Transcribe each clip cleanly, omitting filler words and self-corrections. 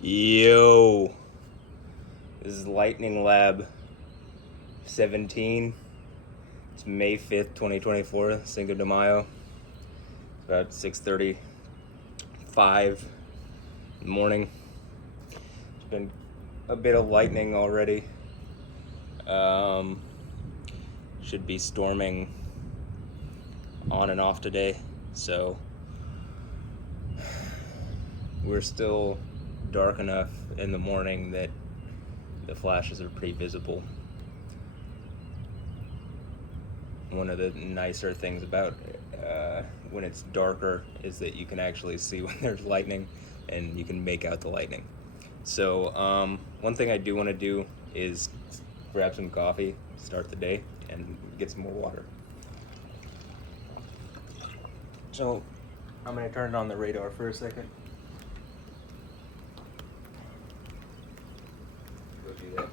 Yo, this is Lightning Lab 17. It's May 5th, 2024, Cinco de Mayo. It's about 6:35 in the morning. There's been a bit of lightning already. Should be storming on and off today, so we're still dark enough in the morning that the flashes are pretty visible. One of the nicer things about when it's darker is that you can actually see when there's lightning and you can make out the lightning. So one thing I do want to do is grab some coffee, start the day, and get some more water. So I'm going to turn on the radar for a second. Go do that.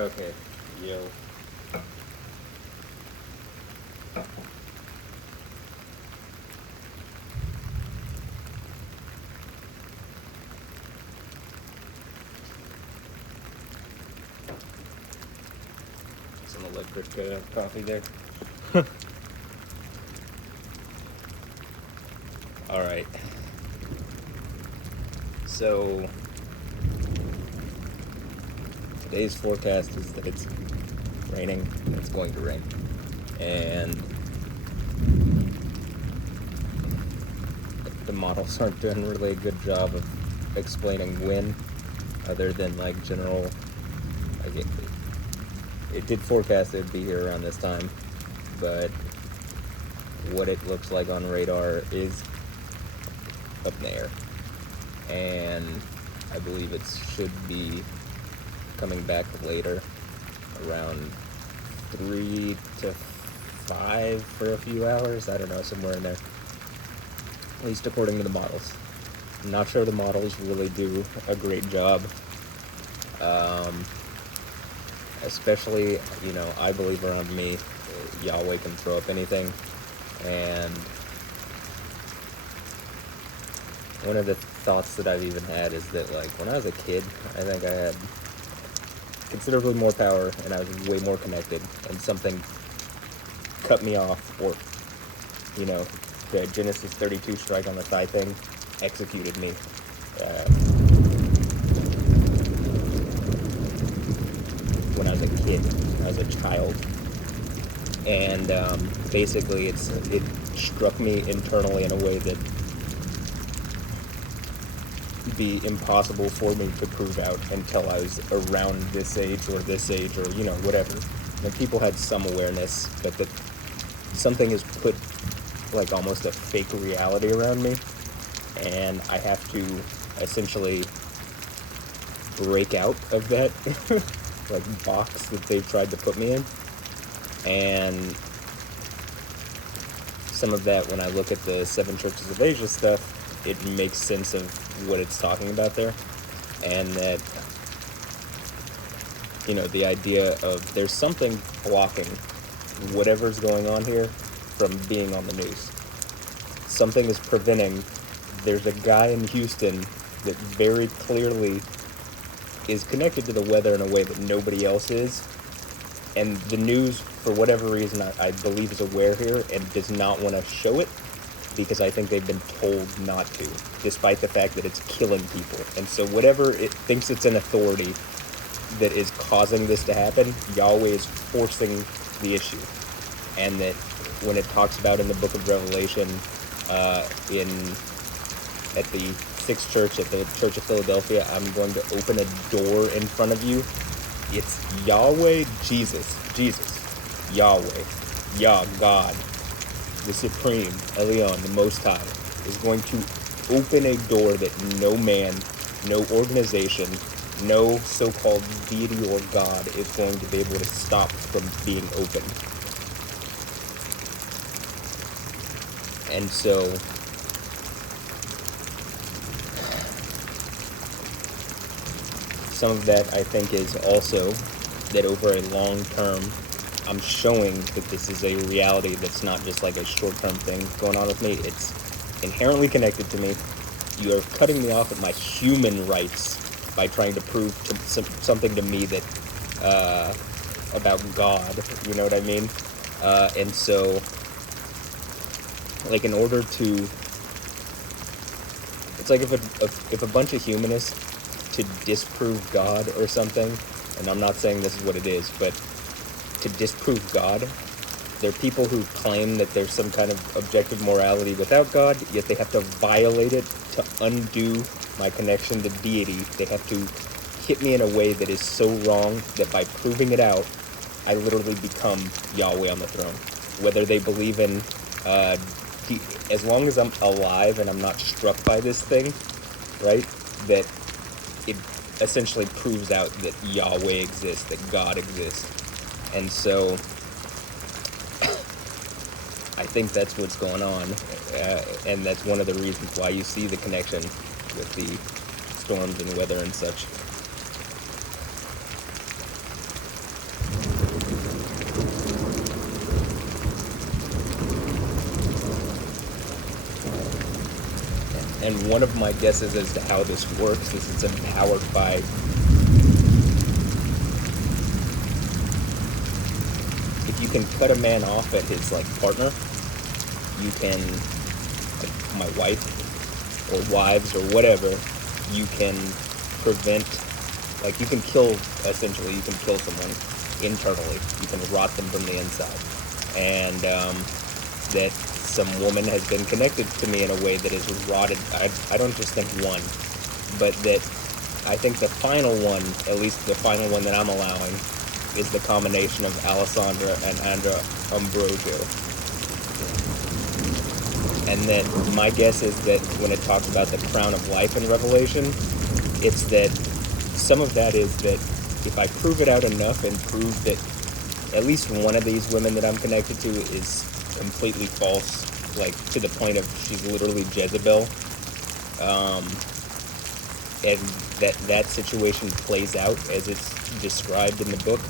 Okay, yo. Some electric coffee there. All right. So today's forecast is that it's raining. And it's going to rain, and the models aren't doing really a good job of explaining when, other than like general. Like it did forecast it'd be here around this time, but what it looks like on radar is up in the air, and I believe it should be coming back later, around 3 to 5 for a few hours. I don't know, somewhere in there. At least according to the models. I'm not sure the models really do a great job. Especially, you know, I believe around me, Yahweh can throw up anything. And one of the thoughts that I've even had is that, like, when I was a kid, I think I had considerably more power and I was way more connected, and something cut me off, or, you know, the Genesis 32 strike on the thigh thing executed me. When I was a kid, when I was a child. And basically it struck me internally in a way that would be impossible for me to prove out until I was around this age or, you know, whatever. And people had some awareness, but that something has put like almost a fake reality around me, and I have to essentially break out of that like box that they've tried to put me in. And some of that, when I look at the 7 Churches of Asia stuff, it makes sense of what it's talking about there. And that, you know, the idea of there's something blocking whatever's going on here from being on the news. Something is preventing. There's a guy in Houston that very clearly is connected to the weather in a way that nobody else is, and the news, for whatever reason, I believe is aware here and does not want to show it, because I think they've been told not to, despite the fact that it's killing people. And so whatever it thinks it's an authority that is causing this to happen, Yahweh is forcing the issue. And that when it talks about in the book of Revelation, at the 6th church, at the Church of Philadelphia, I'm going to open a door in front of you. It's Yahweh, Jesus, Yahweh, Yah, God, the Supreme, Elyon, the Most High, is going to open a door that no man, no organization, no so-called deity or God is going to be able to stop from being open. And so some of that, I think, is also that over a long term, I'm showing that this is a reality that's not just like a short-term thing going on with me. It's inherently connected to me. You are cutting me off at my human rights by trying to prove something to me that about God, you know what I mean? And so, like, in order to, it's like if a bunch of humanists to disprove God or something, and I'm not saying this is what it is, but to disprove God, there are people who claim that there's some kind of objective morality without God, yet they have to violate it to undo my connection to deity. They have to hit me in a way that is so wrong that by proving it out, I literally become Yahweh on the throne. Whether they believe in, as long as I'm alive and I'm not struck by this thing, right, that it essentially proves out that Yahweh exists, that God exists. And so I think that's what's going on, and that's one of the reasons why you see the connection with the storms and weather and such. And one of my guesses as to how this works is it's empowered by if you can cut a man off at his like partner, you can, like my wife or wives or whatever, you can prevent, like you can kill, essentially you can kill someone internally, you can rot them from the inside. And that some woman has been connected to me in a way that is rotted. I don't just think one, but that I think the final one, at least the final one that I'm allowing, is the combination of Alessandra and Andra Ambrosio. And that my guess is that when it talks about the crown of life in Revelation, it's that some of that is that if I prove it out enough and prove that at least one of these women that I'm connected to is completely false, like to the point of she's literally Jezebel, and that situation plays out as it's described in the book,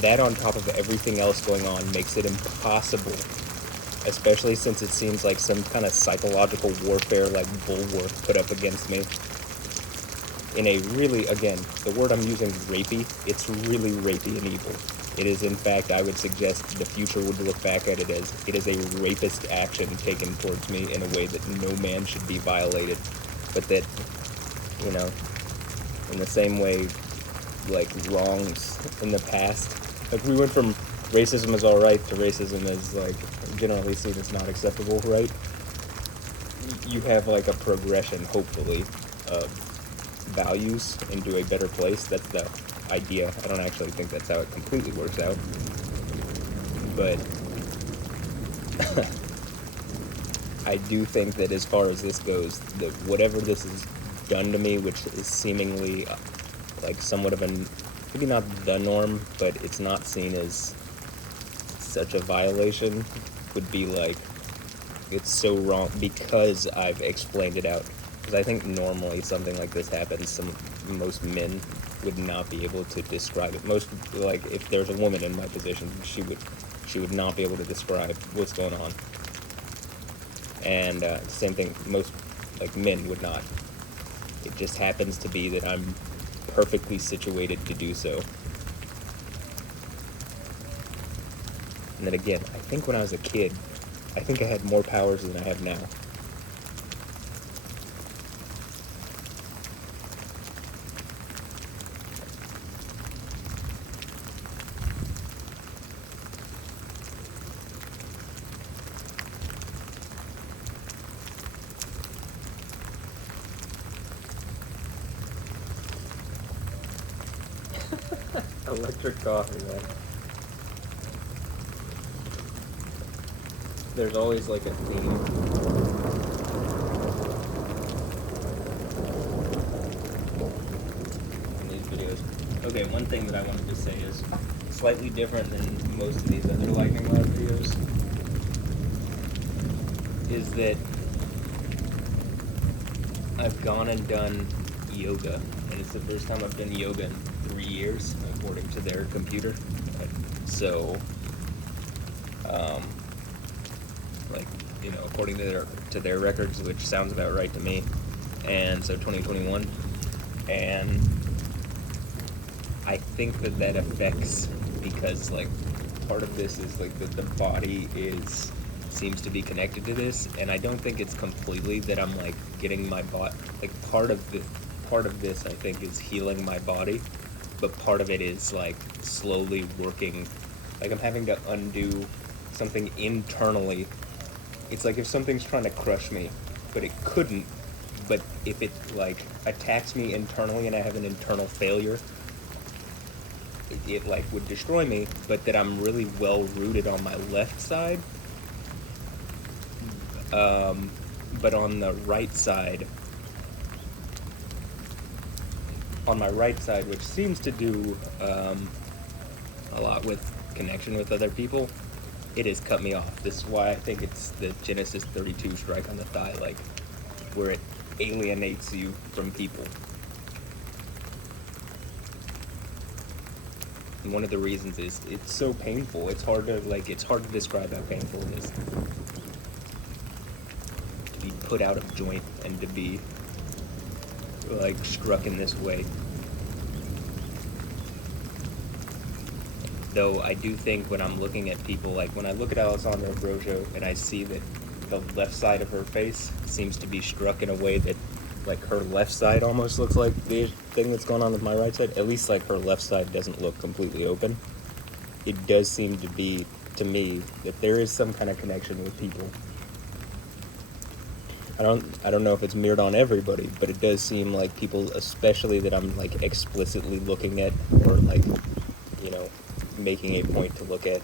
that on top of everything else going on makes it impossible, especially since it seems like some kind of psychological warfare, like bulwark put up against me. In a really, again, the word I'm using, rapey, it's really rapey and evil. It is, in fact, I would suggest the future would look back at it as it is a rapist action taken towards me in a way that no man should be violated. But that, you know, in the same way, like, wrongs in the past, like, we went from racism is all right to racism is, like, generally seen as not acceptable, right? You have, like, a progression, hopefully, of values into a better place. That's the idea. I don't actually think that's how it completely works out, but I do think that as far as this goes, that whatever this has done to me, which is seemingly like somewhat of maybe not the norm, but it's not seen as such a violation, would be like, it's so wrong because I've explained it out. Because I think normally something like this happens, most men would not be able to describe it. Most, like, if there's a woman in my position, she would not be able to describe what's going on. And same thing, most, like, men would not. It just happens to be that I'm perfectly situated to do so. And then again, I think when I was a kid, I think I had more powers than I have now. Electric coffee, man. There's always like a theme. In these videos. Okay, one thing that I wanted to say is slightly different than most of these other lightning rod videos is that I've gone and done yoga, and it's the first time I've done yoga in 3 years, according to their computer. So, like, you know, according to their records, which sounds about right to me. And so 2021, and I think that affects, because like part of this is like that the body seems to be connected to this, and I don't think it's completely that I'm like getting my body, like part of this I think is healing my body, but part of it is like slowly working, like I'm having to undo something internally. It's like if something's trying to crush me, but it couldn't, but if it like attacks me internally and I have an internal failure, it like would destroy me, but that I'm really well rooted on my left side. But on the right side, on my right side, which seems to do a lot with connection with other people, it has cut me off. This is why I think it's the Genesis 32 strike on the thigh, like where it alienates you from people. And one of the reasons is it's so painful. It's hard to describe how painful it is. To be put out of joint and to be like struck in this way. Though I do think when I'm looking at people, like when I look at Alessandra Ambrosio and I see that the left side of her face seems to be struck in a way that like her left side almost looks like the thing that's going on with my right side, at least like her left side doesn't look completely open. It does seem to be, to me, that there is some kind of connection with people. I don't know if it's mirrored on everybody, but it does seem like people, especially that I'm like explicitly looking at or like, you know, making a point to look at,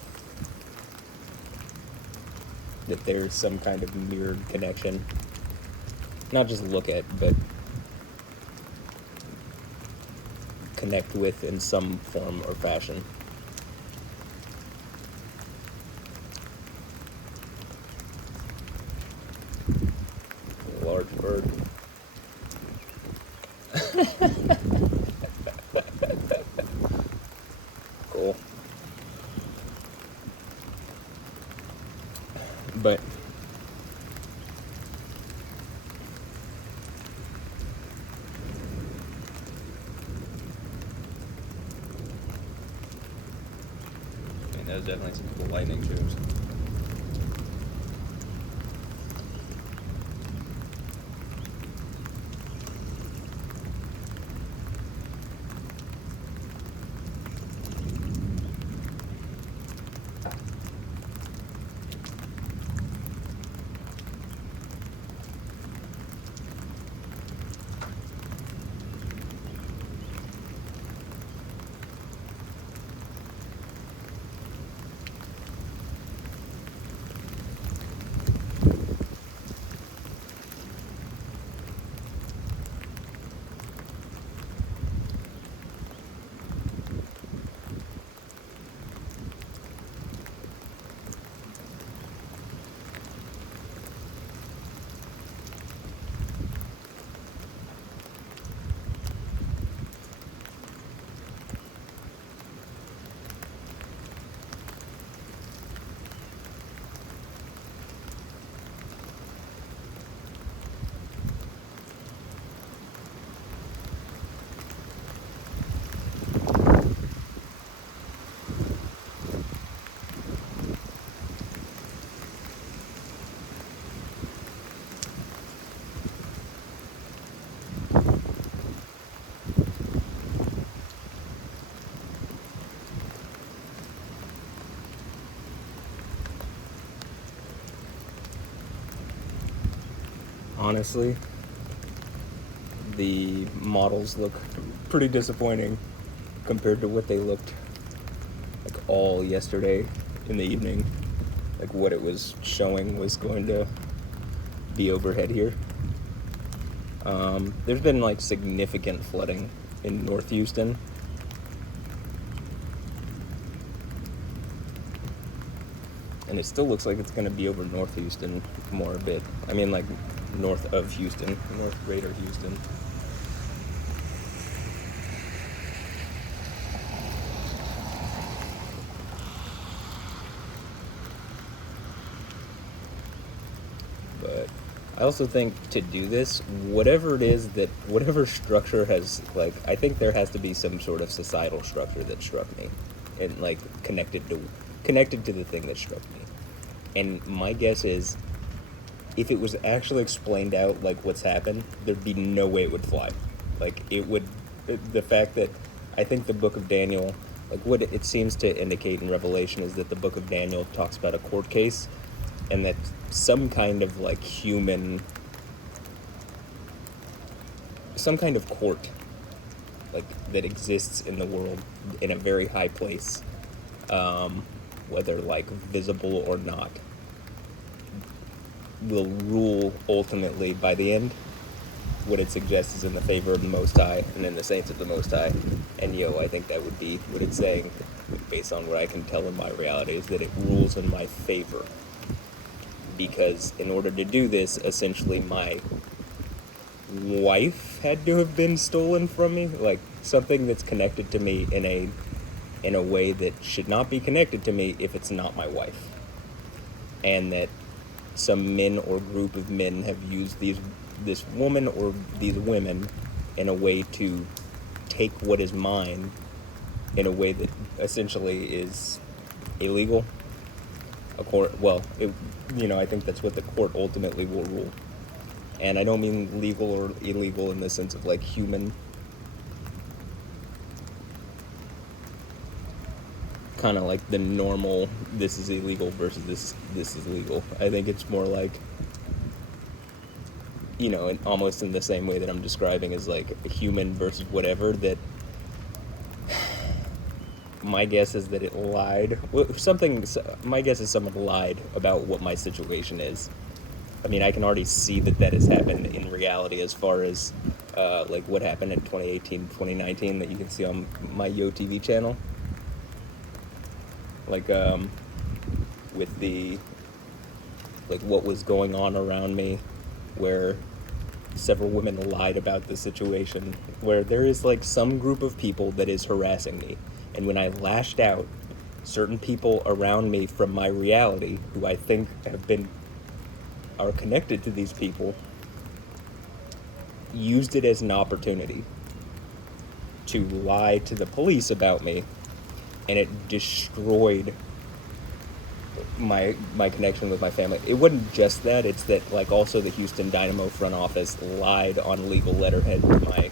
that there's some kind of mirrored connection. Not just look at, but connect with in some form or fashion. Large bird. Cool. But I mean, there's definitely some cool lightning tubes. Honestly, the models look pretty disappointing compared to what they looked like all yesterday in the evening. Like what it was showing was going to be overhead here. There's been like significant flooding in North Houston. And it still looks like it's going to be over North Houston more a bit. I mean, like north of Houston, North Greater Houston. But I also think to do this, whatever it is that, whatever structure has, like, I think there has to be some sort of societal structure that struck me, and like connected to the thing that struck me. And my guess is, if it was actually explained out like what's happened, there'd be no way it would fly. Like it would, the fact that I think the Book of Daniel, like what it seems to indicate in Revelation is that the Book of Daniel talks about a court case, and that some kind of like human, some kind of court, like that exists in the world in a very high place, whether like visible or not, will rule ultimately by the end. What it suggests is in the favor of the Most High and in the saints of the Most High. And I think that would be what it's saying, based on what I can tell in my reality, is that it rules in my favor. Because in order to do this, essentially my wife had to have been stolen from me, like something that's connected to me in a way that should not be connected to me if it's not my wife. And that some men or group of men have used this woman or these women in a way to take what is mine in a way that essentially is illegal. I think that's what the court ultimately will rule. And I don't mean legal or illegal in the sense of like human, kind of like the normal, this is illegal versus this is legal. I think it's more like, almost in the same way that I'm describing as like a human versus whatever, that my guess is that it lied. My guess is someone lied about what my situation is. I mean, I can already see that has happened in reality as far as like what happened in 2018, 2019 that you can see on my Yo TV channel. Like with the like what was going on around me, where several women lied about the situation, where there is like some group of people that is harassing me, and when I lashed out, certain people around me from my reality, who I think are connected to these people, used it as an opportunity to lie to the police about me, and it destroyed my connection with my family. It wasn't just that, it's that like also the Houston Dynamo front office lied on legal letterhead to my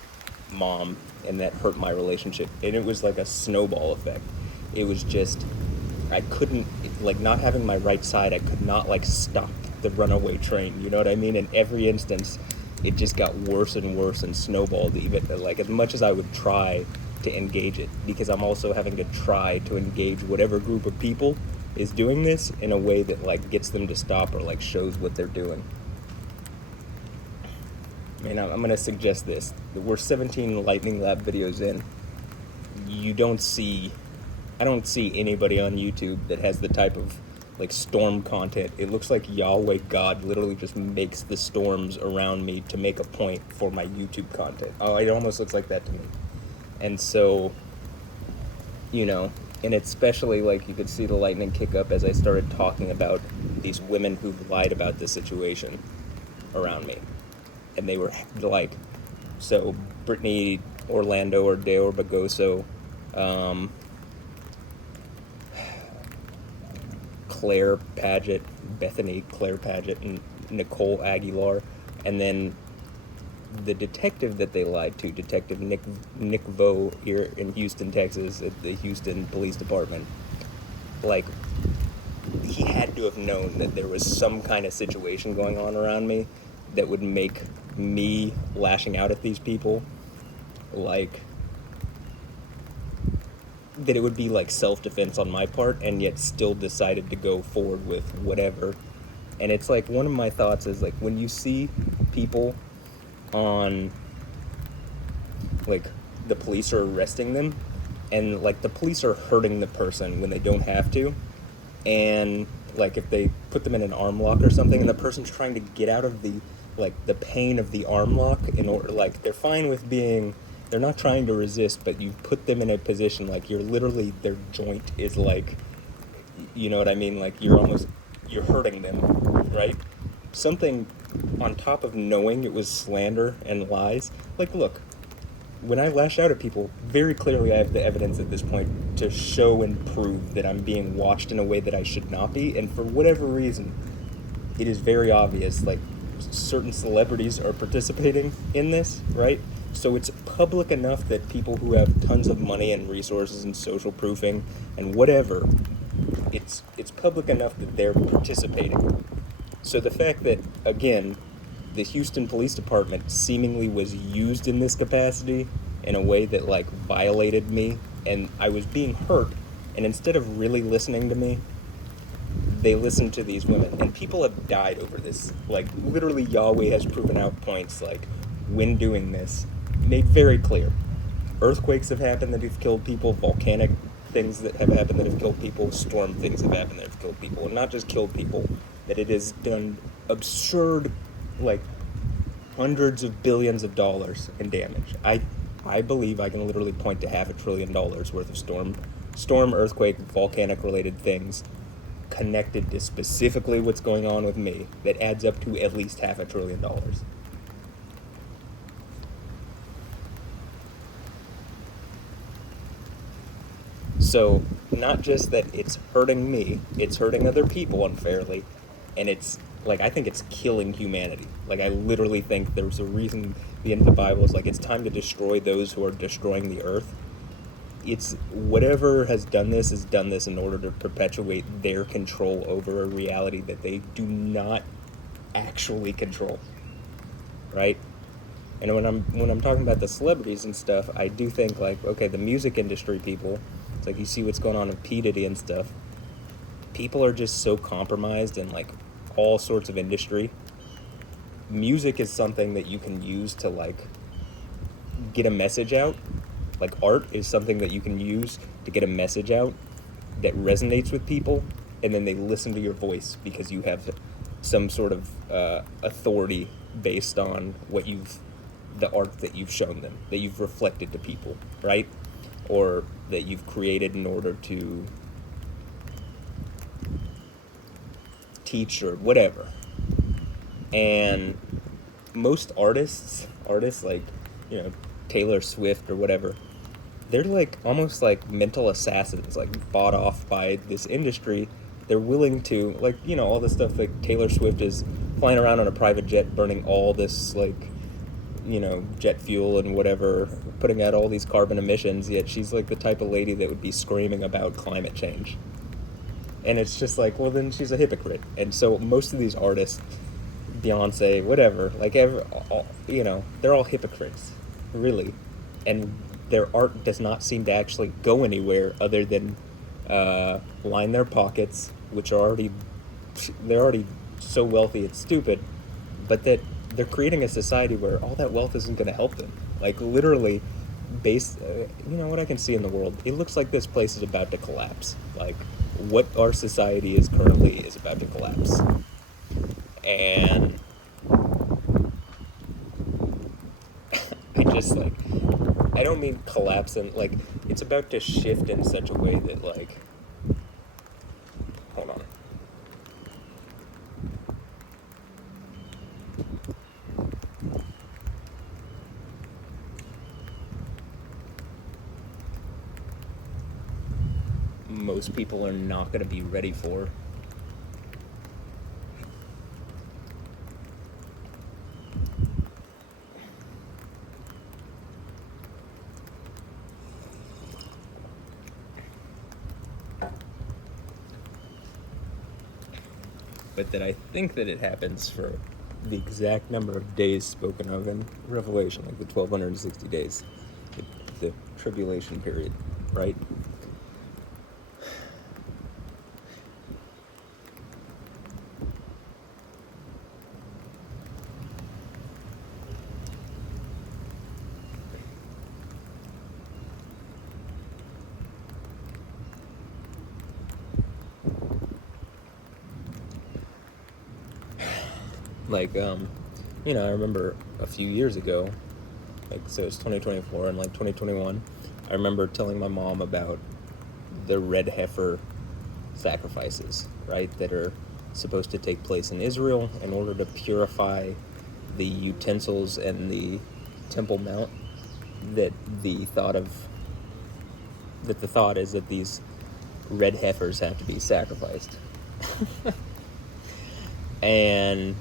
mom, and that hurt my relationship, and it was like a snowball effect. It was just, I couldn't, like, not having my right side, I could not like stop the runaway train, you know what I mean? In every instance it just got worse and worse and snowballed, even like as much as I would try to engage it, because I'm also having to try to engage whatever group of people is doing this in a way that like gets them to stop or like shows what they're doing. I mean, I'm gonna suggest this. We're 17 Lightning Lab videos in. I don't see anybody on YouTube that has the type of like storm content. It looks like Yahweh God literally just makes the storms around me to make a point for my YouTube content. Oh, it almost looks like that to me. And so, and especially like you could see the lightning kick up as I started talking about these women who've lied about this situation around me. And they were like, so Brittany Orlando or Deo Bagoso, Bethany Claire Paget, and Nicole Aguilar, and then the detective that they lied to, Detective Nick Vo here in Houston, Texas, at the Houston Police Department. Like, he had to have known that there was some kind of situation going on around me that would make me lashing out at these people, like, that it would be like self-defense on my part, and yet still decided to go forward with whatever. And it's like, one of my thoughts is like, when you see people on, like, the police are arresting them, and like the police are hurting the person when they don't have to, and like if they put them in an arm lock or something and the person's trying to get out of the pain of the arm lock, in order, like, they're fine with being, they're not trying to resist, but you put them in a position like you're literally, their joint is like, you know what I mean, like you're hurting them, right? Something on top of knowing it was slander and lies. Like, look, when I lash out at people, very clearly I have the evidence at this point to show and prove that I'm being watched in a way that I should not be, and for whatever reason, it is very obvious, like, certain celebrities are participating in this, right? So it's public enough that people who have tons of money and resources and social proofing and whatever, it's public enough that they're participating. So the fact that, again, the Houston Police Department seemingly was used in this capacity in a way that, like, violated me, and I was being hurt, and instead of really listening to me, they listened to these women, and people have died over this. Like, literally, Yahweh has proven out points, like, when doing this, made very clear. Earthquakes have happened that have killed people, volcanic things that have happened that have killed people, storm things have happened that have killed people, and not just killed people, that it has done absurd, like, hundreds of billions of dollars in damage. I believe I can literally point to $500 billion worth of storm, earthquake, volcanic related things connected to specifically what's going on with me that adds up to at least $500 billion. So, not just that it's hurting me, it's hurting other people unfairly, and it's, like, I think it's killing humanity. Like, I literally think there's a reason the end of the Bible is, like, it's time to destroy those who are destroying the earth. It's whatever has done this in order to perpetuate their control over a reality that they do not actually control, right? And when I'm talking about the celebrities and stuff, I do think, like, okay, the music industry people, it's like you see what's going on with P. Diddy and stuff. People are just so compromised in, like, all sorts of industry. Music is something that you can use to, like, get a message out. Like, art is something that you can use to get a message out that resonates with people, and then they listen to your voice because you have some sort of authority based on the art that you've shown them, that you've reflected to people, right? Or that you've created in order to teach or whatever. And most artists like, Taylor Swift or whatever, they're like almost like mental assassins, like bought off by this industry. They're willing to, like, all the stuff, like Taylor Swift is flying around on a private jet, burning all this, like, jet fuel and whatever, putting out all these carbon emissions, yet she's like the type of lady that would be screaming about climate change. And it's just like, well, then she's a hypocrite. And so most of these artists, Beyonce, whatever, like, they're all hypocrites, really. And their art does not seem to actually go anywhere other than line their pockets, which are they're already so wealthy it's stupid, but that they're creating a society where all that wealth isn't going to help them. Like, literally, what I can see in the world, it looks like this place is about to collapse. Like, what our society is currently is about to collapse. And I don't mean collapse, and, like, it's about to shift in such a way that, like, hold on. Most people are not going to be ready for. But that I think that it happens for the exact number of days spoken of in Revelation, like the 1260 days, the tribulation period, right? Like, I remember a few years ago, like, so it's 2024 and, like, 2021, I remember telling my mom about the red heifer sacrifices, right, that are supposed to take place in Israel in order to purify the utensils and the Temple Mount, that the thought is that these red heifers have to be sacrificed. And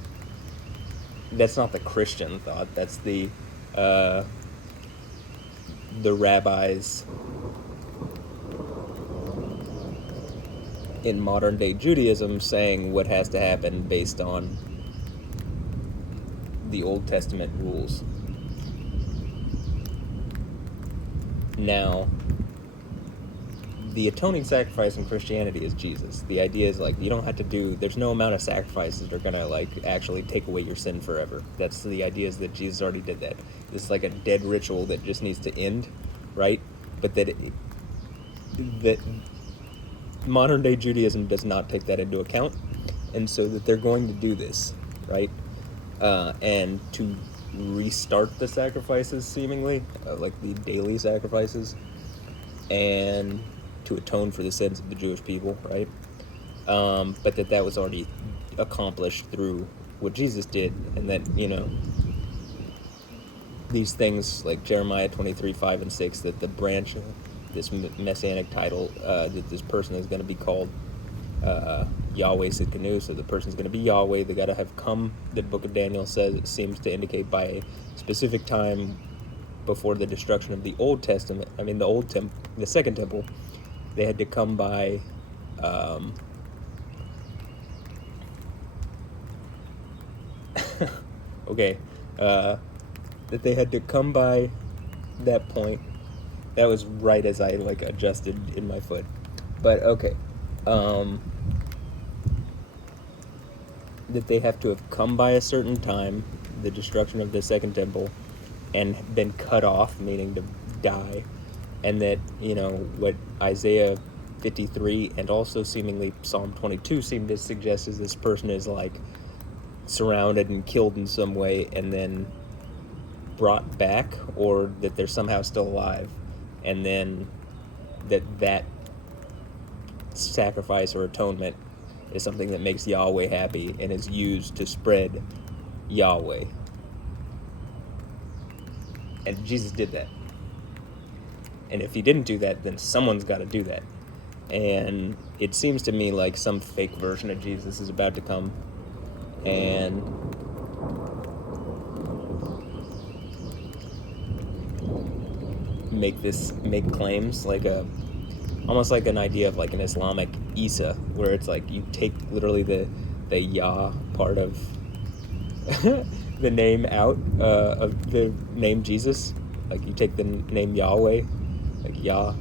that's not the Christian thought. That's the rabbis in modern day Judaism saying what has to happen based on the Old Testament rules. Now, the atoning sacrifice in Christianity is Jesus. The idea is, like, you don't have to there's no amount of sacrifices that are gonna, like, actually take away your sin forever. That's the idea, is that Jesus already did that. It's like a dead ritual that just needs to end, right? But that modern day Judaism does not take that into account, and so that they're going to do this, right? And to restart the sacrifices, seemingly, like the daily sacrifices, and to atone for the sins of the Jewish people, right? but that was already accomplished through what Jesus did, and that, these things like Jeremiah 23:5 and 6, that the branch of this messianic title, that this person is going to be called Yahweh Sidkenu, so the person's going to be Yahweh. They got to have come, the book of Daniel says, it seems to indicate, by a specific time before the destruction of the Old Testament. I mean, the second temple. They had to come by okay, that they had to come by that point. That was right as I adjusted in my foot, but okay. That they have to have come by a certain time, the destruction of the second temple, and been cut off, meaning to die, and that, what Isaiah 53 and also seemingly Psalm 22 seem to suggest is this person is surrounded and killed in some way and then brought back, or that they're somehow still alive, and then that sacrifice or atonement is something that makes Yahweh happy and is used to spread Yahweh. And Jesus did that. And if he didn't do that, then someone's got to do that. And it seems to me like some fake version of Jesus is about to come and make claims, almost like an idea of an Islamic Isa, where it's you take literally the Yah part of the name out of the name Jesus. You take the name Yahweh, Yah,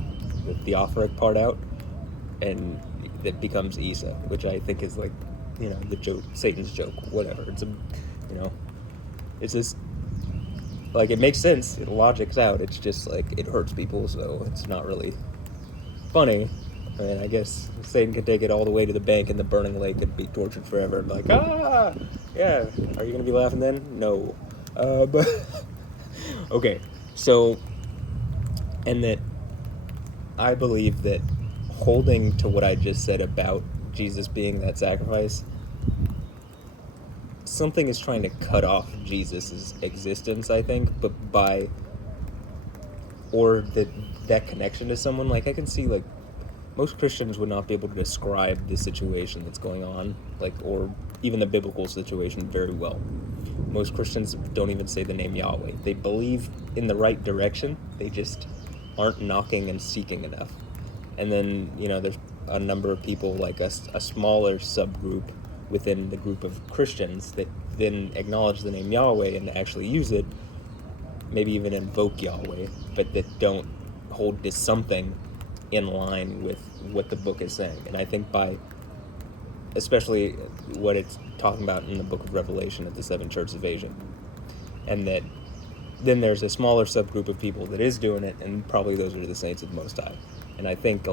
the theophoric part out, and it becomes Isa, which I think is the joke, Satan's joke, whatever. It's it's just it makes sense, it logics out. It's just it hurts people, so it's not really funny. I mean, I guess Satan could take it all the way to the bank in the burning lake and be tortured forever. And yeah, are you gonna be laughing then? No, but okay. So, and that I believe that, holding to what I just said about Jesus being that sacrifice, something is trying to cut off Jesus' existence, I think, but or that connection to someone. I can see, most Christians would not be able to describe the situation that's going on, or even the biblical situation very well. Most Christians don't even say the name Yahweh. They believe in the right direction, they just aren't knocking and seeking enough. And then, there's a number of people, a smaller subgroup within the group of Christians, that then acknowledge the name Yahweh and actually use it, maybe even invoke Yahweh, but that don't hold to something in line with what the book is saying. And I think especially what it's talking about in the book of Revelation at the seven churches of Asia, and that then there's a smaller subgroup of people that is doing it, and probably those are the saints of the Most High. And I think,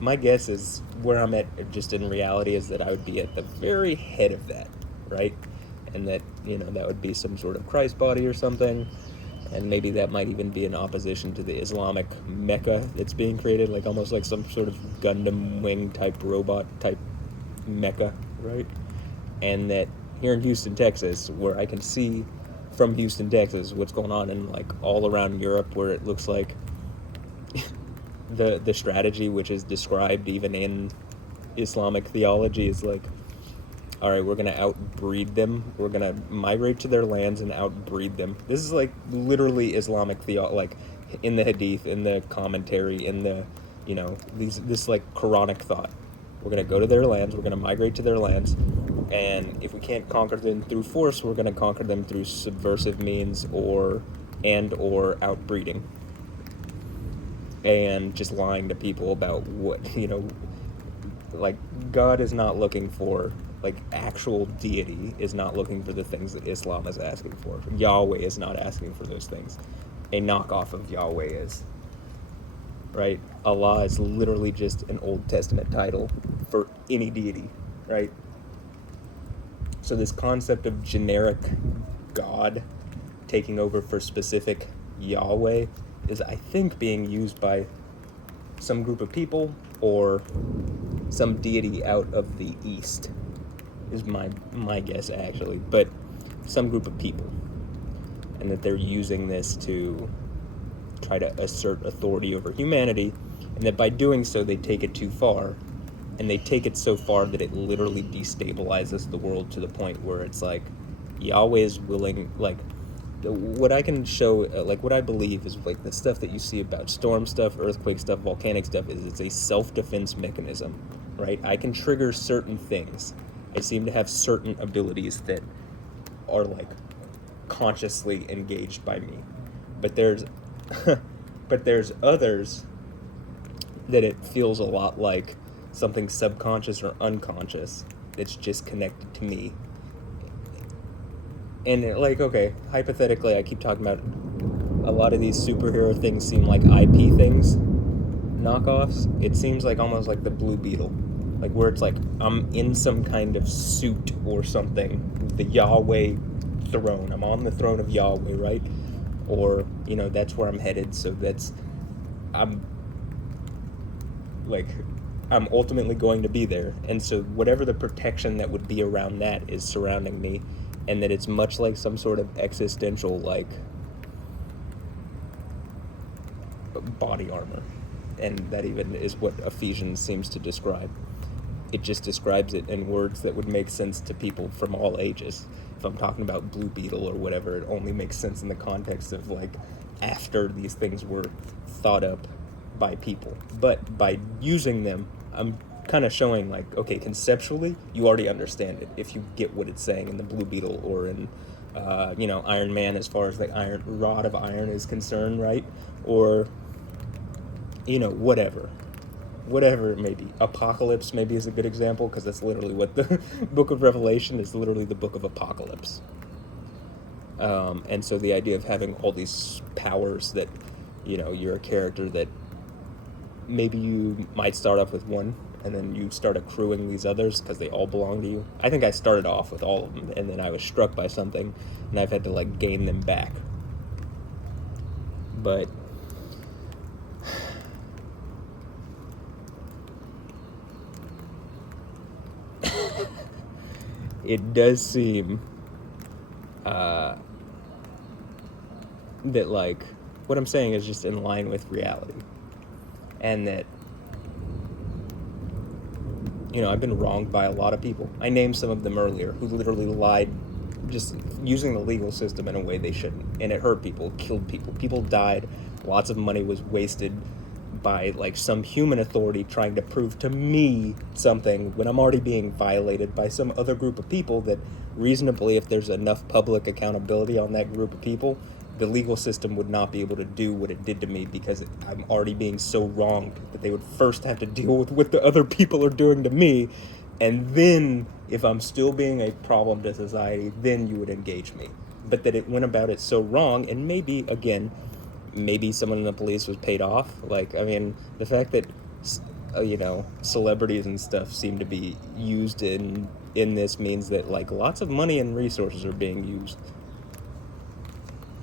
my guess is, where I'm at just in reality, is that I would be at the very head of that, right? And that, that would be some sort of Christ body or something, and maybe that might even be in opposition to the Islamic Mecca that's being created, almost like some sort of Gundam Wing type robot type Mecca, right? And that here in Houston, Texas, where I can see from Houston, Texas, what's going on in all around Europe, where it looks like the strategy, which is described even in Islamic theology, is all right, we're going to outbreed them. We're going to migrate to their lands and outbreed them. This is literally Islamic theology, in the Hadith, in the commentary, in the, this Quranic thought. We're going to go to their lands. We're going to migrate to their lands. And if we can't conquer them through force, we're going to conquer them through subversive means or outbreeding. And just lying to people about what, God is not looking for, actual deity is not looking for the things that Islam is asking for. Yahweh is not asking for those things. A knockoff of Yahweh is. Right? Allah is literally just an Old Testament title for any deity, right? So this concept of generic God taking over for specific Yahweh is, I think, being used by some group of people, or some deity out of the east, is my guess, actually, but some group of people, and that they're using this to try to assert authority over humanity, and that by doing so they take it too far, and they take it so far that it literally destabilizes the world to the point where it's like Yahweh is willing, like, what I can show, like what I believe is like the stuff that you see about storm stuff, earthquake stuff, volcanic stuff, is it's a self-defense mechanism, right? I can trigger certain things. I seem to have certain abilities that are like consciously engaged by me, but there's but there's others that it feels a lot like something subconscious or unconscious that's just connected to me. And like, okay, hypothetically, I keep talking about a lot of these superhero things seem like IP things, knockoffs. It seems like almost like the Blue Beetle, like where it's like I'm in some kind of suit or something, the Yahweh throne. I'm on the throne of Yahweh, right? Or, you know, that's where I'm headed. So I'm ultimately going to be there. And so whatever the protection that would be around that is surrounding me, and that it's much like some sort of existential, like, body armor. And that even is what Ephesians seems to describe. It just describes it in words that would make sense to people from all ages. If I'm talking about Blue Beetle or whatever, it only makes sense in the context of, like, after these things were thought up by people. But by using them, I'm kind of showing, like, okay, conceptually, you already understand it if you get what it's saying in the Blue Beetle or in, Iron Man, as far as the iron rod of iron is concerned, right? Or, whatever it may be. Apocalypse maybe is a good example, because that's literally what the book of Revelation is, literally the book of apocalypse. And so the idea of having all these powers that, you're a character that maybe you might start off with one, and then you start accruing these others because they all belong to you. I think I started off with all of them, and then I was struck by something, and I've had to, like, gain them back. But it does seem that, like, what I'm saying is just in line with reality, and that, I've been wronged by a lot of people. I named some of them earlier who literally lied, just using the legal system in a way they shouldn't, and it hurt people, killed people. People died. Lots of money was wasted by, like, some human authority trying to prove to me something when I'm already being violated by some other group of people that reasonably, if there's enough public accountability on that group of people, the legal system would not be able to do what it did to me, because I'm already being so wronged that they would first have to deal with what the other people are doing to me, and then, if I'm still being a problem to society, then you would engage me. But that it went about it so wrong, and maybe, again, maybe someone in the police was paid off. Like, I mean, the fact that, celebrities and stuff seem to be used in this means that, like, lots of money and resources are being used.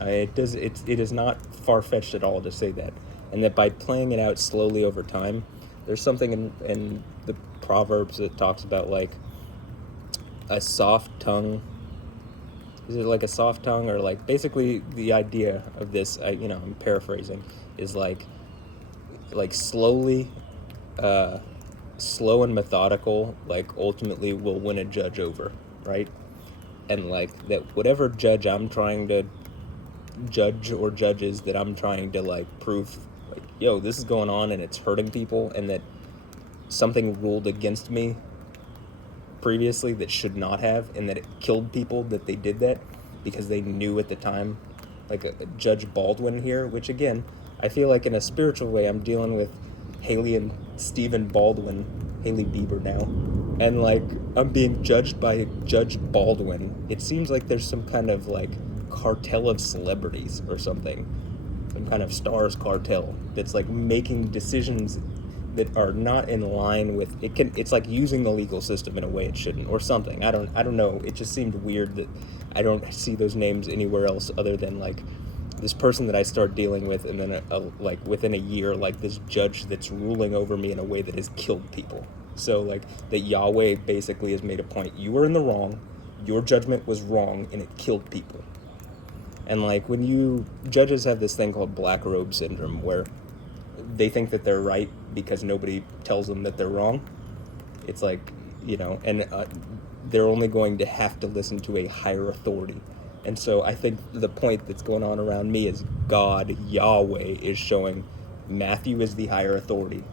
It is not far-fetched at all to say that. And that by playing it out slowly over time, there's something in the Proverbs that talks about, like, a soft tongue. Is it like a soft tongue, or, like, basically the idea of this, I'm paraphrasing, is like slowly, slow and methodical, like, ultimately will win a judge over, right? And, like, that whatever judge I'm trying to judge, or judges that I'm trying to, like, prove, like, yo, this is going on and it's hurting people, and that something ruled against me previously that should not have, and that it killed people that they did that because they knew at the time, like Judge Baldwin here, which, again, I feel like in a spiritual way I'm dealing with Haley and Stephen Baldwin, Haley Bieber now, and, like, I'm being judged by Judge Baldwin. It seems like there's some kind of, like, cartel of celebrities or something, some kind of stars cartel that's, like, making decisions that are not in line with it. It's like using the legal system in a way it shouldn't, or something. I don't know. It just seemed weird that I don't see those names anywhere else other than, like, this person that I start dealing with, and then like within a year, like, this judge that's ruling over me in a way that has killed people. So, like, that Yahweh basically has made a point. You were in the wrong, your judgment was wrong, and it killed people. And, like, judges have this thing called black robe syndrome, where they think that they're right because nobody tells them that they're wrong. It's like, and they're only going to have to listen to a higher authority. And so I think the point that's going on around me is God, Yahweh, is showing Matthew is the higher authority.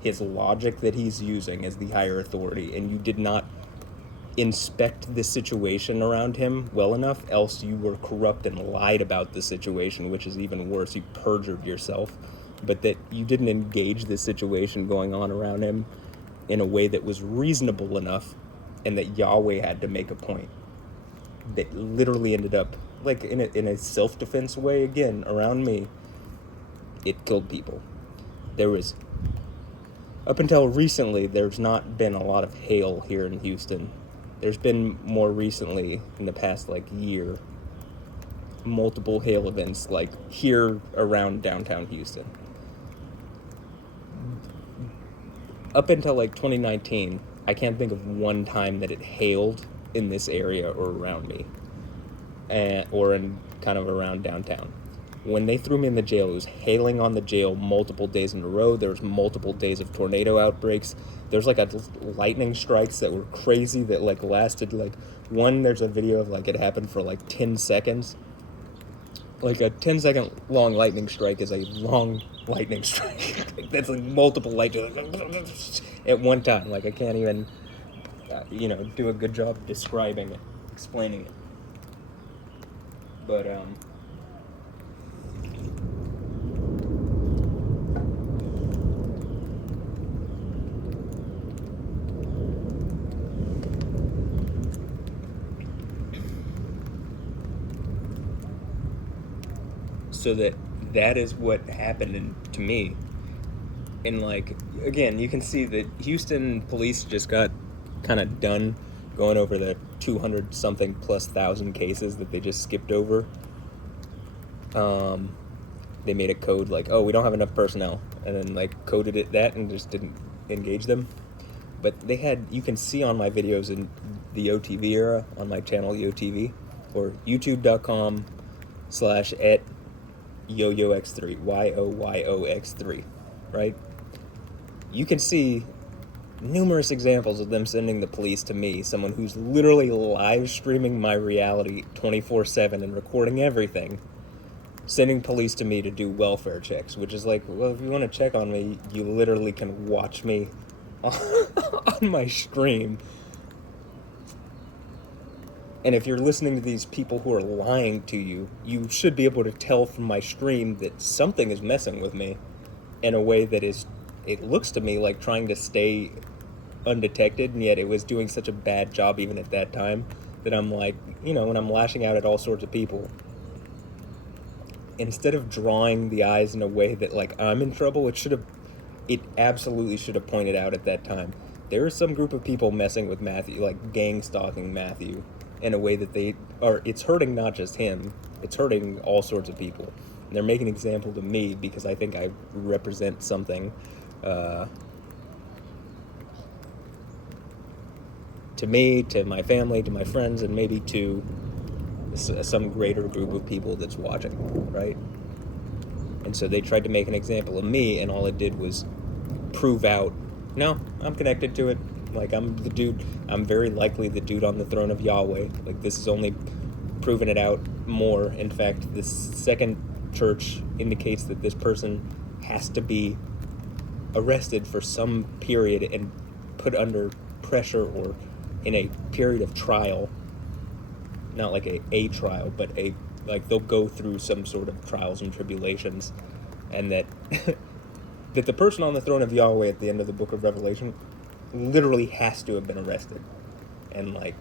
His logic that he's using is the higher authority, and you did not inspect the situation around him well enough, else you were corrupt and lied about the situation, which is even worse. You perjured yourself. But that you didn't engage the situation going on around him in a way that was reasonable enough, and that Yahweh had to make a point that literally ended up, like, in a self-defense way, again, around me, it killed people. There was, up until recently, there's not been a lot of hail here in Houston. There's been more recently, in the past, like, year, multiple hail events, like, here around downtown Houston. Up until, like, 2019, I can't think of one time that it hailed in this area or around me, or in kind of around downtown. When they threw me in the jail, it was hailing on the jail multiple days in a row. There was multiple days of tornado outbreaks. There's like lightning strikes that were crazy that like lasted like there's a video of like it happened for like 10 seconds. Like a 10-second long lightning strike is a long lightning strike. That's like multiple lightning at one time. Like I can't even, do a good job describing it, explaining it. But so that is what happened to me. And like, again, you can see that Houston police just got kind of done going over the 200 something plus thousand cases that they just skipped over. They made a code like, oh, we don't have enough personnel, and then like coded it that and just didn't engage them. But you can see on my videos in the OTV era on my channel YoTV, or youtube.com/@YoYoX3, YoYoX3, right? You can see numerous examples of them sending the police to me, someone who's literally live streaming my reality 24/7 and recording everything, sending police to me to do welfare checks, which is like, well, if you want to check on me, you literally can watch me on my stream. And if you're listening to these people who are lying to you, you should be able to tell from my stream that something is messing with me in a way that it looks to me like trying to stay undetected, and yet it was doing such a bad job even at that time that I'm like, when I'm lashing out at all sorts of people, instead of drawing the eyes in a way that like I'm in trouble, it absolutely should have pointed out at that time, there is some group of people messing with Matthew, like gang stalking Matthew in a way that it's hurting not just him, it's hurting all sorts of people. And they're making an example to me because I think I represent something to me, to my family, to my friends, and maybe to some greater group of people that's watching, right? And so they tried to make an example of me, and all it did was prove out, no, I'm connected to it. Like, I'm the dude, I'm very likely the dude on the throne of Yahweh. Like, this has only proven it out more. In fact, the second church indicates that this person has to be arrested for some period and put under pressure or in a period of trial. Not like a trial, but they'll go through some sort of trials and tribulations, and that that the person on the throne of Yahweh at the end of the book of Revelation literally has to have been arrested and like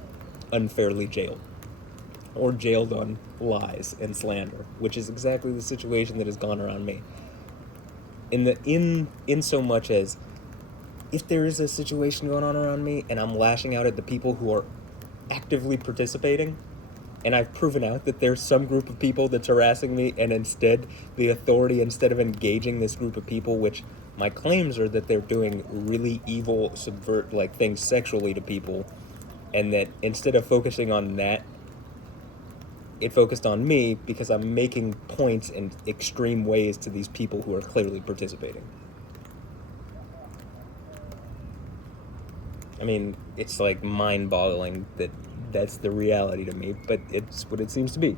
unfairly jailed, or jailed on lies and slander, which is exactly the situation that has gone around me. In so much as if there is a situation going on around me and I'm lashing out at the people who are actively participating, and I've proven out that there's some group of people that's harassing me, and instead the authority, instead of engaging this group of people, which My claims are that they're doing really evil, subvert like things sexually to people, and that instead of focusing on that, it focused on me because I'm making points in extreme ways to these people who are clearly participating. I mean, it's like mind-boggling that that's the reality to me, but it's what it seems to be.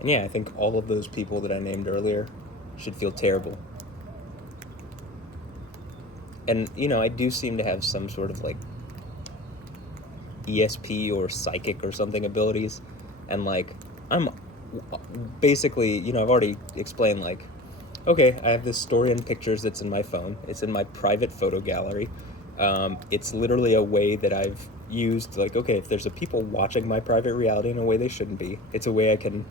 And yeah, I think all of those people that I named earlier should feel terrible. And, I do seem to have some sort of, like, ESP or psychic or something abilities. And, like, I'm basically, I've already explained, like, okay, I have this story and pictures that's in my phone. It's in my private photo gallery. It's literally a way that I've used, like, okay, if there's a people watching my private reality in a way they shouldn't be, it's a way I can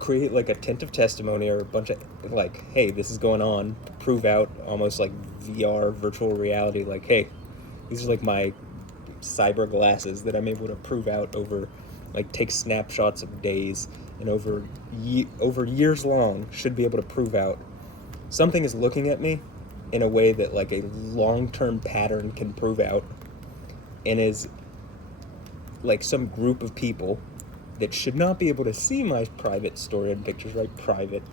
create like a attentive testimony or a bunch of like, hey, this is going on, prove out almost like VR virtual reality, like, hey, these are like my cyber glasses that I'm able to prove out over, like, take snapshots of days and over years long, should be able to prove out something is looking at me in a way that like a long-term pattern can prove out, and is like some group of people that should not be able to see my private story and pictures, right? Private,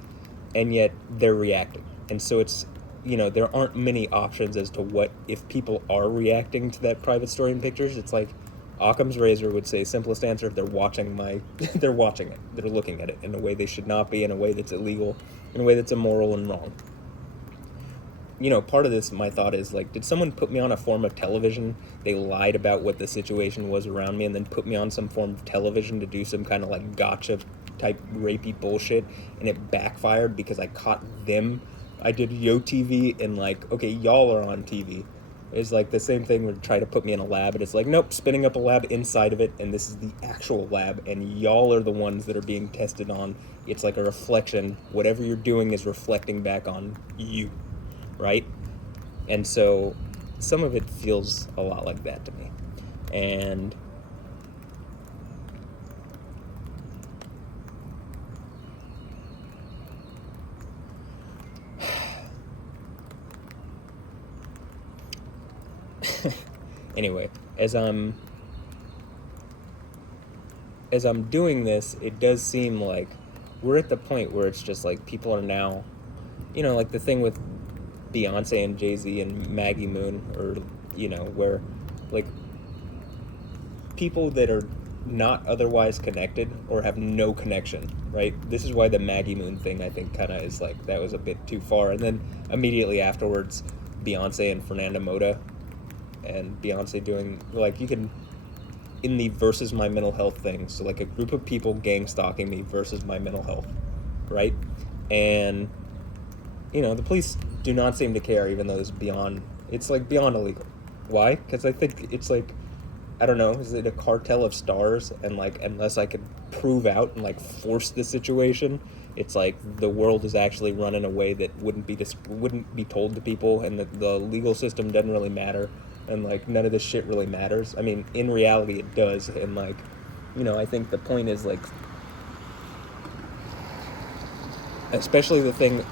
and yet they're reacting. And so it's, there aren't many options as to what if people are reacting to that private story and pictures. It's like Occam's razor would say, simplest answer, they're watching they're watching it. They're looking at it in a way they should not be, in a way that's illegal, in a way that's immoral and wrong. Part of this, my thought is, like, did someone put me on a form of television? They lied about what the situation was around me and then put me on some form of television to do some kind of, like, gotcha type rapey bullshit, and it backfired because I caught them. I did Yo TV, and, like, okay, y'all are on TV. It's like the same thing would try to put me in a lab, and it's like, nope, spinning up a lab inside of it, and this is the actual lab, and y'all are the ones that are being tested on. It's like a reflection. Whatever you're doing is reflecting back on you. Right? And so some of it feels a lot like that to me. And anyway, as I'm doing this, it does seem like we're at the point where it's just like people are now, like the thing with Beyonce and Jay-Z and Maggie Moon, or where like people that are not otherwise connected or have no connection, right? This is why the Maggie Moon thing, I think, kind of is like, that was a bit too far. And then immediately afterwards, Beyonce and Fernanda Mota, and Beyonce doing, like, you can, in the versus my mental health thing, so like a group of people gang stalking me versus my mental health, right? And the police do not seem to care, even though it's like beyond illegal. Why? Because I think it's like, I don't know, is it a cartel of stars? And like, unless I could prove out and like force the situation, it's like the world is actually run in a way that wouldn't be told to people, and that the legal system doesn't really matter, and like none of this shit really matters. I mean, in reality it does, and like, I think the point is, like, especially the thing,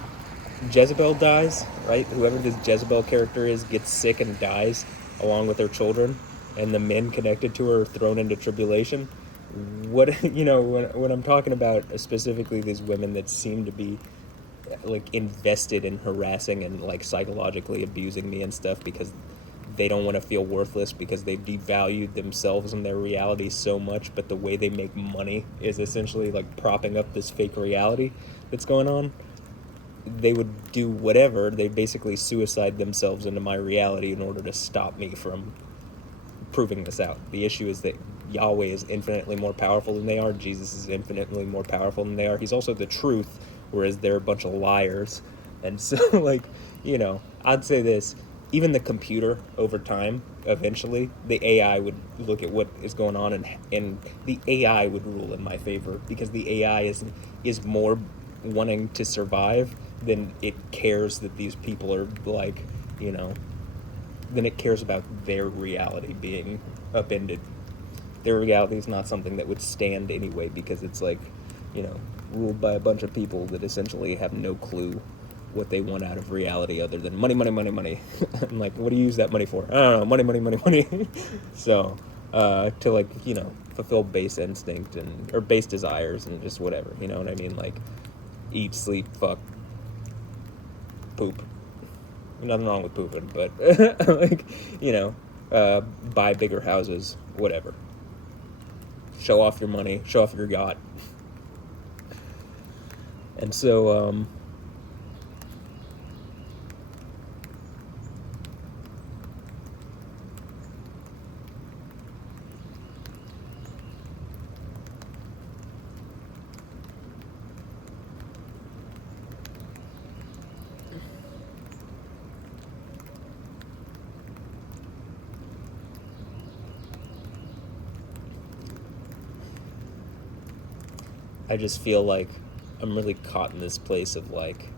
Jezebel dies, right? Whoever this Jezebel character is gets sick and dies along with her children, and the men connected to her are thrown into tribulation. What, when I'm talking about specifically these women that seem to be like invested in harassing and like psychologically abusing me and stuff because they don't want to feel worthless, because they've devalued themselves and their reality so much, but the way they make money is essentially like propping up this fake reality that's going on. They would do whatever. They basically suicide themselves into my reality in order to stop me from proving this out. The issue is that Yahweh is infinitely more powerful than they are. Jesus is infinitely more powerful than they are. He's also the truth, whereas they're a bunch of liars. And so, like, I'd say this. even the computer over time, eventually, the AI would look at what is going on, and the AI would rule in my favor, because the AI is more wanting to survive than it cares that these people are, like, you know, than it cares about their reality being upended. Their reality is not something that would stand anyway, because it's like, you know, ruled by a bunch of people that essentially have no clue what they want out of reality other than money, money, money, money. I'm like, what do you use that money for? I don't know, money, money, money, money. So, to, like, you know, fulfill base instinct or base desires and just whatever, you know what I mean? Like, eat, sleep, fuck, poop. Nothing wrong with pooping, but like, you know, buy bigger houses, whatever. Show off your money, show off your yacht. And so, I just feel like I'm really caught in this place of, like,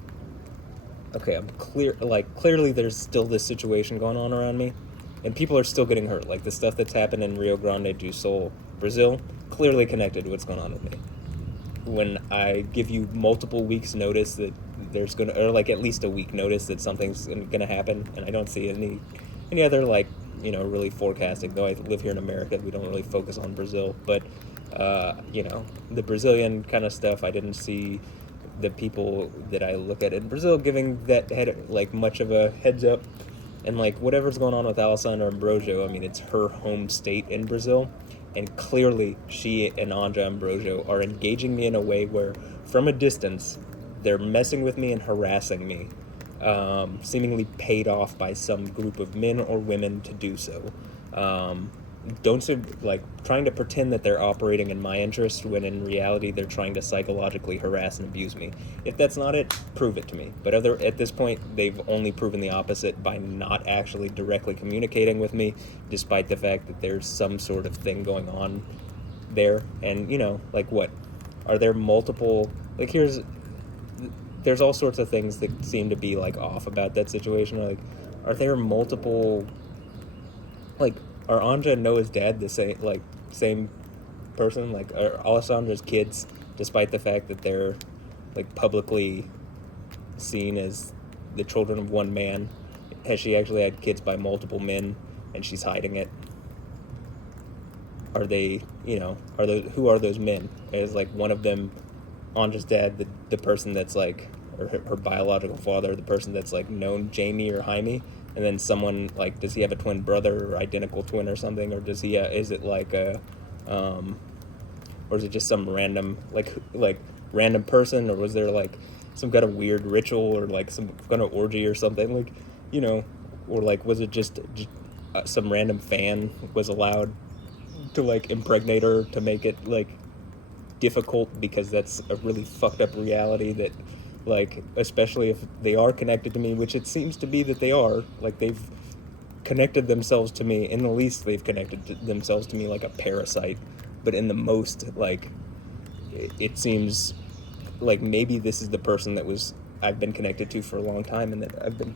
okay, clearly there's still this situation going on around me, and people are still getting hurt. Like, the stuff that's happened in Rio Grande do Sul, Brazil, clearly connected to what's going on with me. When I give you multiple weeks notice that there's gonna, or like at least a week notice that something's gonna happen, and I don't see any other, like, you know, really forecasting. Though I live here in America, we don't really focus on Brazil, but you know, the Brazilian kind of stuff, I didn't see the people that I look at in Brazil giving that head, like, much of a heads up. And, like, whatever's going on with Alessandra Ambrosio, I mean, it's her home state in Brazil, and clearly she and Anja Ambrosio are engaging me in a way where, from a distance, they're messing with me and harassing me, seemingly paid off by some group of men or women to do so. Don't like trying to pretend that they're operating in my interest when in reality they're trying to psychologically harass and abuse me. If that's not it, prove it to me. But at this point, they've only proven the opposite by not actually directly communicating with me, despite the fact that there's some sort of thing going on there. And, you know, like, what are there multiple, like, there's all sorts of things that seem to be, like, off about that situation. Like, are there multiple, like, are Anja and Noah's dad the same person? Like, are Alessandra's kids, despite the fact that they're, like, publicly seen as the children of one man, has she actually had kids by multiple men and she's hiding it? Are they, you know, who are those men? Is, like, one of them Anja's dad, the person that's, like, or her biological father, the person that's, like, known Jamie or Jaime, and then someone, like, does he have a twin brother or identical twin or something, or does he, is it like a, or is it just some random, like random person, or was there, like, some kind of weird ritual, or, like, some kind of orgy or something, like, you know, or, like, was it just some random fan was allowed to, like, impregnate her to make it, like, difficult, because that's a really fucked up reality that, like, especially if they are connected to me, which it seems to be that they are, like, they've connected themselves to me, in the least they've connected themselves to me like a parasite, but in the most, like, it seems like maybe this is the person I've been connected to for a long time and that I've been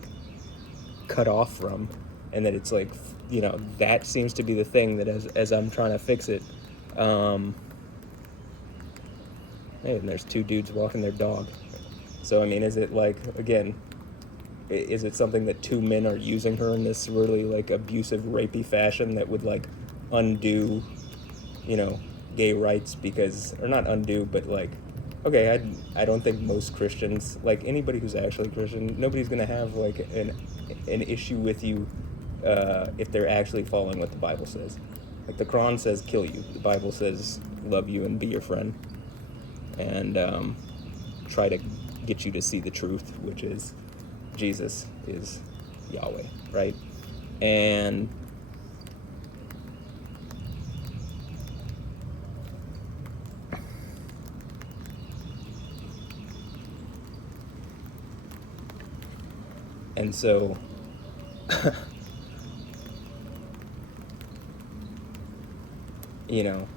cut off from, and that it's like, you know, that seems to be the thing that as I'm trying to fix it, hey, and there's two dudes walking their dog. So, I mean, is it, like, again, is it something that two men are using her in this really, like, abusive, rapey fashion that would, like, undo, you know, gay rights? Because, or not undo, but, like, okay, I don't think most Christians, like, anybody who's actually Christian, nobody's gonna have, like, an issue with you if they're actually following what the Bible says. Like, the Quran says kill you, the Bible says love you and be your friend, and try to get you to see the truth, which is Jesus is Yahweh, right? And so you know,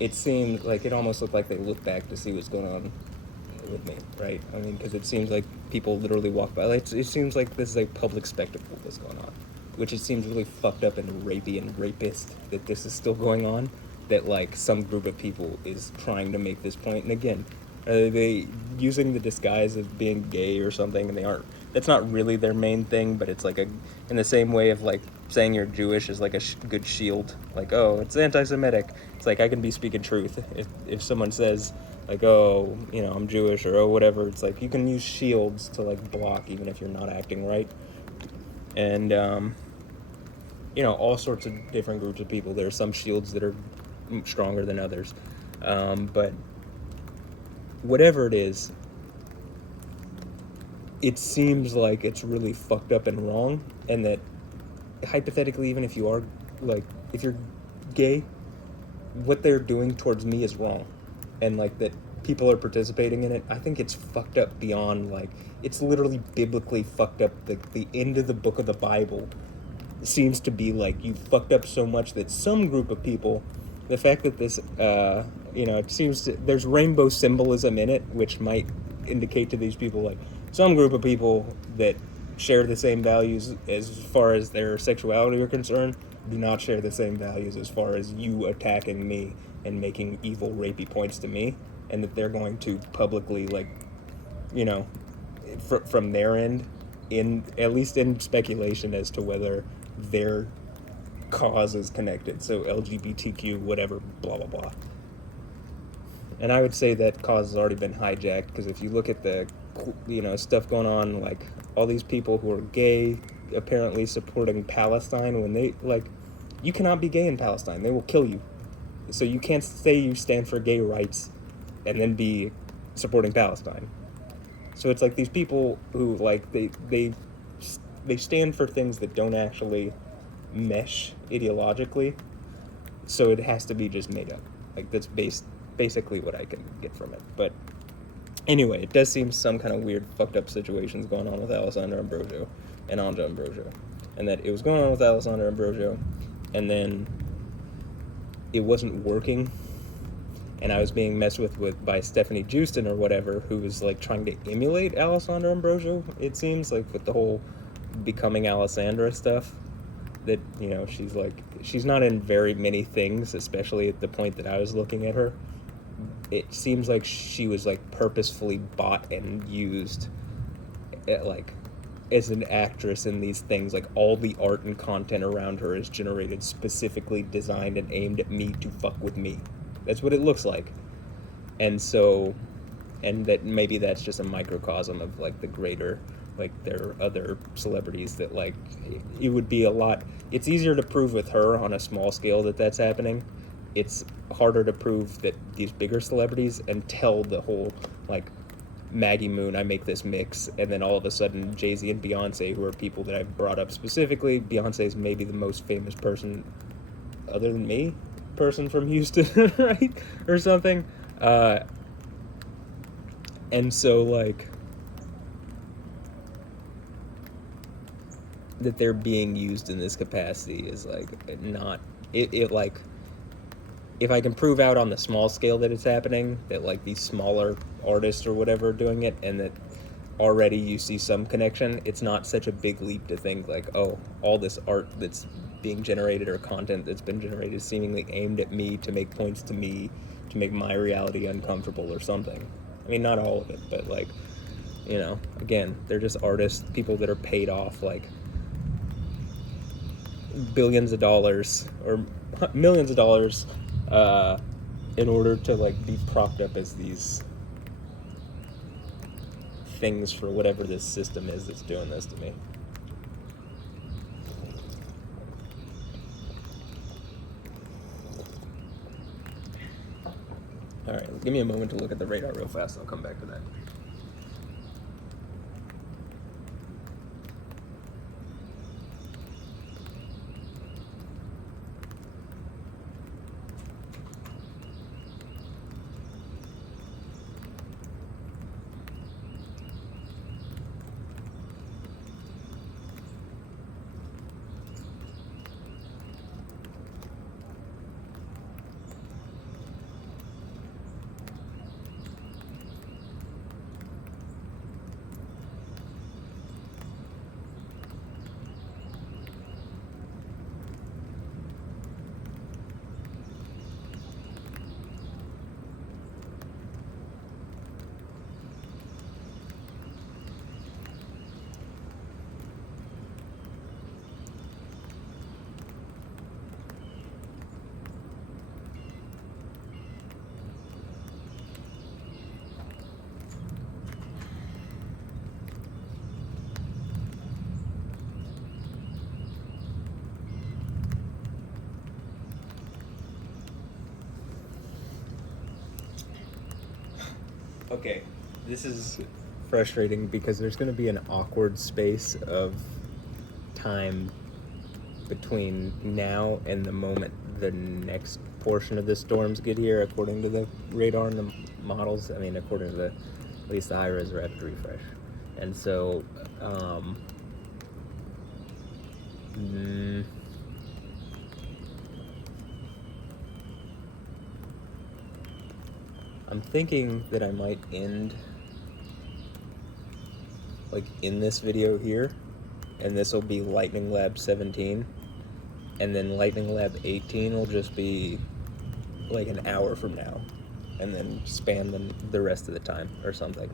it seemed like it almost looked like they looked back to see what's going on with me, right? I mean, because it seems like people literally walk by. Like, it seems like this is a public spectacle that's going on, which it seems really fucked up and rapey and rapist that this is still going on. That like some group of people is trying to make this point, and again, are they using the disguise of being gay or something, and they aren't. That's not really their main thing, but it's like a in the same way of like saying you're Jewish is like a good shield. Like, oh, it's anti-Semitic. It's like I can be speaking truth if someone says like, oh, you know, I'm Jewish or oh whatever. It's like you can use shields to like block even if you're not acting right, and you know, all sorts of different groups of people. There are some shields that are stronger than others, but whatever it seems like it's really fucked up and wrong, and that hypothetically, even if you are like, if you're gay, what they're doing towards me is wrong, and like that people are participating in it. I think it's fucked up beyond like it's literally biblically fucked up. The end of the book of the Bible seems to be like you fucked up so much that some group of people, the fact that this you know, it seems there's rainbow symbolism in it, which might indicate to these people like some group of people that share the same values as far as their sexuality are concerned do not share the same values as far as you attacking me and making evil rapey points to me, and that they're going to publicly like, you know, from their end, in at least in speculation as to whether their cause is connected. So LGBTQ, whatever, blah blah blah. And I would say that cause has already been hijacked, because if you look at the, you know, stuff going on, like all these people who are gay apparently supporting Palestine, when they like, you cannot be gay in Palestine. They will kill you. So you can't say you stand for gay rights and then be supporting Palestine. So it's like these people who like they stand for things that don't actually mesh ideologically. So it has to be just made up. Like that's basically what I can get from it. But anyway, it does seem some kind of weird fucked up situations going on with Alessandro Ambrosio and Anja Ambrosio, and that it was going on with Alessandro Ambrosio, and then it wasn't working, and I was being messed with by Stephanie Houston or whatever, who was like trying to emulate Alessandro Ambrosio, it seems like, with the whole becoming Alessandra stuff. That, you know, she's not in very many things, especially at the point that I was looking at her. It seems like she was like purposefully bought and used like as an actress in these things. Like all the art and content around her is generated specifically designed and aimed at me to fuck with me. That's what it looks like. And so, and that maybe that's just a microcosm of like the greater, like there are other celebrities that like it would be a lot. It's easier to prove with her on a small scale that that's happening. It's harder to prove that these bigger celebrities, and tell the whole like Maggie Moon, I make this mix, and then all of a sudden Jay-Z and Beyonce, who are people that I've brought up specifically. Beyonce is maybe the most famous person other than me, person from Houston, right, or something. And so like that they're being used in this capacity is like not it like, if I can prove out on the small scale that it's happening, that like these smaller artists or whatever are doing it, and that already you see some connection, it's not such a big leap to think like, oh, all this art that's being generated or content that's been generated seemingly aimed at me to make points to me, to make my reality uncomfortable or something. I mean, not all of it, but like, you know, again, they're just artists, people that are paid off like billions of dollars or millions of dollars in order to like be propped up as these things for whatever this system is that's doing this to me. Alright, give me a moment to look at the radar real fast and I'll come back to that. Okay, this is frustrating because there's going to be an awkward space of time between now and the moment the next portion of the storms get here, according to the radar and the models. I mean, according to at least the high-res rapid refresh. And so, I'm thinking that I might end like in this video here, and this will be Lightning Lab 17, and then Lightning Lab 18 will just be like an hour from now, and then span the rest of the time or something.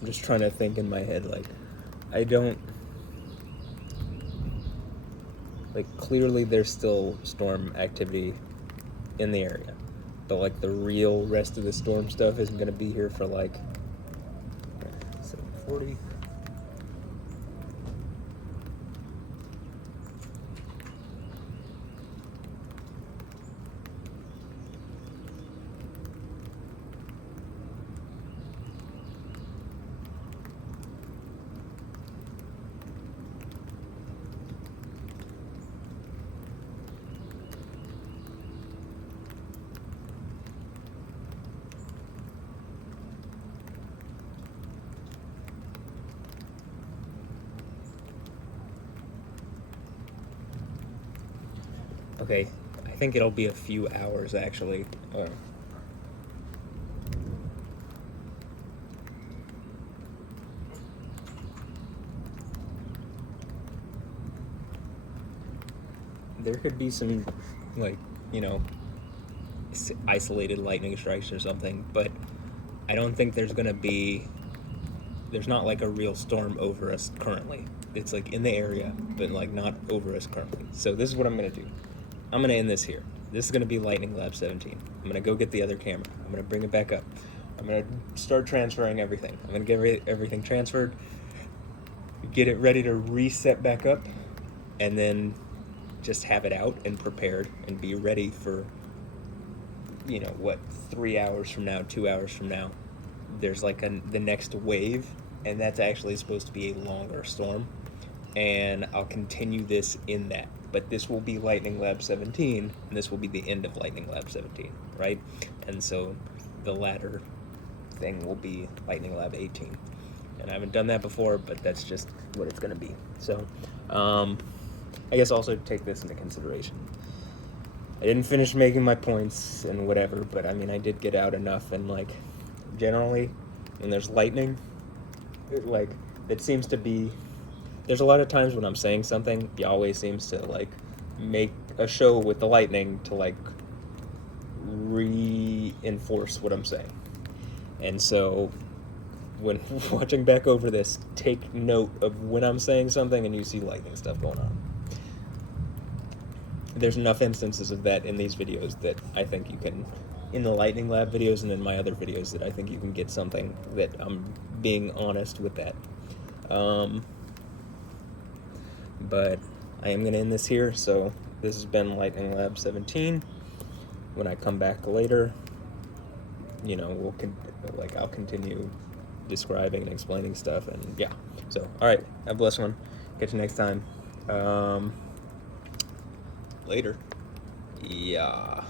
I'm just trying to think in my head, like, I don't, like, clearly there's still storm activity in the area, but like the real rest of the storm stuff isn't going to be here for like 7:40. Okay, I think it'll be a few hours actually. There could be some, like, you know, isolated lightning strikes or something, but I don't think there's not like a real storm over us currently. It's like in the area, but like not over us currently. So this is what I'm gonna do. I'm gonna end this here. This is gonna be Lightning Lab 17. I'm gonna go get the other camera. I'm gonna bring it back up. I'm gonna start transferring everything. I'm gonna get everything transferred, get it ready to reset back up, and then just have it out and prepared and be ready for, 3 hours from now, 2 hours from now. There's like the next wave, and that's actually supposed to be a longer storm, and I'll continue this in that. But this will be Lightning Lab 17, and this will be the end of Lightning Lab 17, right? And so the latter thing will be Lightning Lab 18. And I haven't done that before, but that's just what it's going to be. So I guess also take this into consideration. I didn't finish making my points and whatever, but I mean, I did get out enough, and like, generally, when there's lightning, it seems to be, there's a lot of times when I'm saying something, Yahweh seems to like make a show with the lightning to like reinforce what I'm saying. And so when watching back over this, take note of when I'm saying something and you see lightning stuff going on. There's enough instances of that in these videos that I think you can, in the Lightning Lab videos and in my other videos, that I think you can get something that I'm being honest with that. But I am going to end this here, so this has been Lightning Lab 17. When I come back later, I'll continue describing and explaining stuff, and yeah. So, alright, have a blessed one. Catch you next time. Later. Yeah.